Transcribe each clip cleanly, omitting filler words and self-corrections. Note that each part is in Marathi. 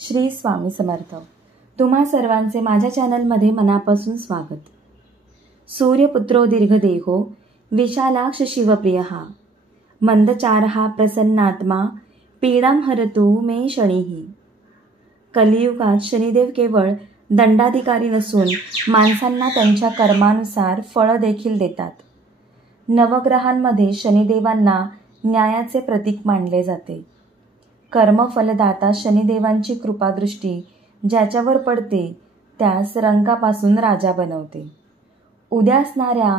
श्री स्वामी समर्थ। तुम्हा सर्वांचे माझ्या चॅनलमध्ये मनापासून स्वागत। सूर्यपुत्रो दीर्घदेहो विशालाक्ष शिवप्रियः मंदचारः प्रसन्नात्मा पीडां हरतु मे शनिः। कलियुगात शनिदेव केवळ दंडाधिकारी नसून माणसांना त्यांच्या कर्मानुसार फळ देखील देतात। नवग्रहांमध्ये शनिदेवांना न्यायाचे प्रतीक मानले जाते। कर्मफलदाता शनिदेवांची कृपादृष्टी ज्याच्यावर पडते त्यास रंकापासून राजा बनवते। उद्या असणाऱ्या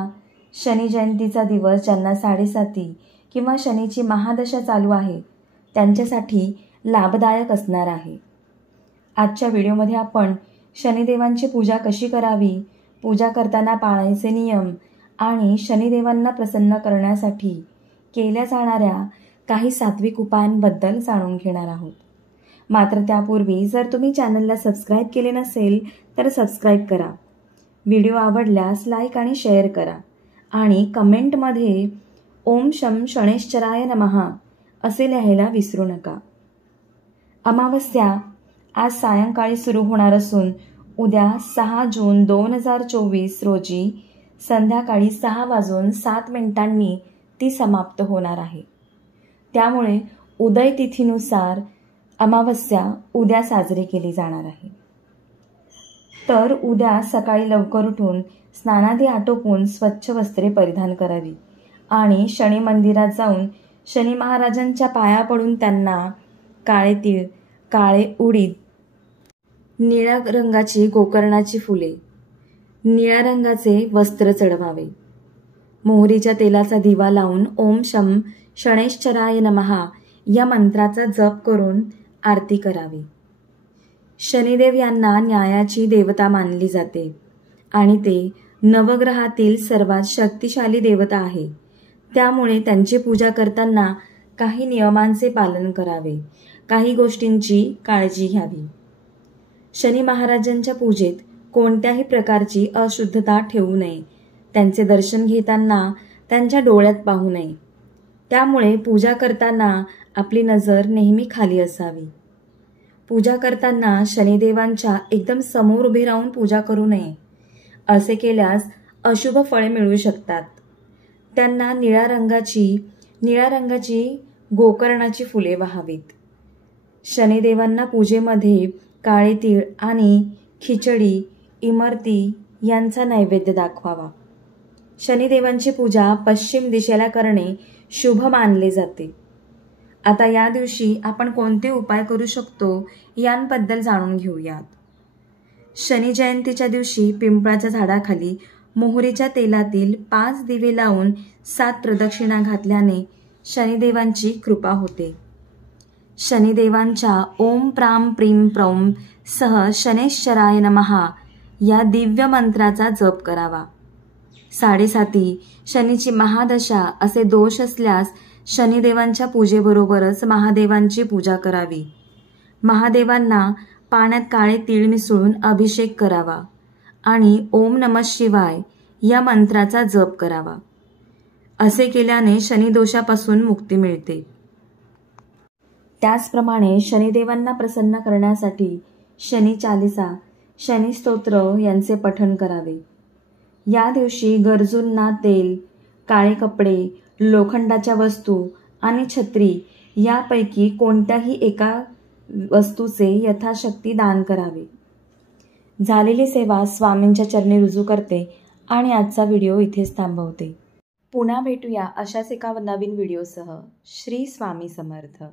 शनी जयंतीचा दिवस ज्यांना 7.5 किंवा शनीची महादशा चालू आहे त्यांच्यासाठी लाभदायक असणार आहे। आजच्या व्हिडिओमध्ये आपण शनिदेवांची पूजा कशी करावी, पूजा करताना पाळायचे नियम आणि शनिदेवांना प्रसन्न करण्यासाठी केल्या जाणाऱ्या काही सात्विक उपायांबद्दल जाणून घेणार आहोत। मात्र त्यापूर्वी जर तुम्ही चॅनलला सबस्क्राईब केले नसेल तर सबस्क्राईब करा, व्हिडिओ आवडल्यास लाईक आणि शेअर करा आणि कमेंटमध्ये ओम शं शनैश्चराय नमः असे लिहायला विसरू नका। अमावस्या आज सायंकाळी सुरू होणार असून उद्या 6 जून 2024 रोजी संध्याकाळी 6:07 ती समाप्त होणार आहे। त्यामुळे उदय तिथीनुसार अमावस्या उद्या साजरी केली जाणार आहे। तर उद्या सकाळी लवकर उठून स्नानादी आटोपून स्वच्छ वस्त्रे परिधान करावी आणि शनी मंदिरात जाऊन शनी महाराजांच्या पाया पडून त्यांना काळे तीळ, काळे उडीद, निळ्या रंगाची गोकर्णाची फुले, निळ्या रंगाचे वस्त्र चढवावे। मोहरीच्या तेलाचा दिवा लावून ओम शं शनैश्चराय नमः या मंत्राचा जप करून आरती करावी। शनिदेव यांना न्यायाची देवता मानली जाते आणि ते नवग्रहातील सर्वात शक्तिशाली देवता आहे। त्यामुळे त्यांची पूजा करताना काही नियमांचे पालन करावे, काही गोष्टींची काळजी घ्यावी। शनी महाराजांच्या पूजेत कोणत्याही प्रकारची अशुद्धता ठेवू नये, त्यांचे दर्शन घेताना त्यांच्या डोळ्यात पाहू नये। त्यामुळे पूजा करताना आपली नजर नेहमी खाली असावी। पूजा करताना शनिदेवांच्या एकदम समोर उभे राहून पूजा करू नये, असे केल्यास अशुभ फळे मिळू शकतात। त्यांना निळ्या रंगाची गोकर्णाची फुले वाहावीत। शनिदेवांना पूजेमध्ये काळे तीळ आणि खिचडी, इमरती यांचा नैवेद्य दाखवावा। शनिदेवांची पूजा पश्चिम दिशेला करणे शुभ मानले जाते। आता या दिवशी आपण कोणते उपाय करू शकतो यांबद्दल जाणून घेऊयात। शनी जयंतीच्या दिवशी पिंपळाच्या झाडाखाली मोहरीच्या तेलातील 5 दिवे लावून 7 प्रदक्षिणा घातल्याने शनिदेवांची कृपा होते। शनिदेवांच्या ओम प्रां प्रीं प्रौं सह शनैश्चराय नमः या दिव्य मंत्राचा जप करावा। 7.5 शनीची महादशा असे दोष असल्यास शनिदेवांच्या पूजेबरोबरच महादेवांची पूजा करावी। महादेवांना पाण्यात काळे तीळ मिसळून अभिषेक करावा आणि ओम नमः शिवाय या मंत्राचा जप करावा। असे केल्याने शनिदोषापासून मुक्ती मिळते। त्याचप्रमाणे शनिदेवांना प्रसन्न करण्यासाठी शनी चालीसा, शनी स्तोत्र यांचे पठण करावे। या दिवशी गरजूंना तेल, काळे कपडे, लोखंडाच्या वस्तू आणि छत्री यापैकी कोणत्याही एका वस्तूचे यथाशक्ती दान करावे। झालेली सेवा स्वामींच्या चरणी रुजू करते आणि आजचा व्हिडिओ इथेच थांबवते। पुन्हा भेटूया अशाच एका नवीन व्हिडिओसह। श्री स्वामी समर्थ।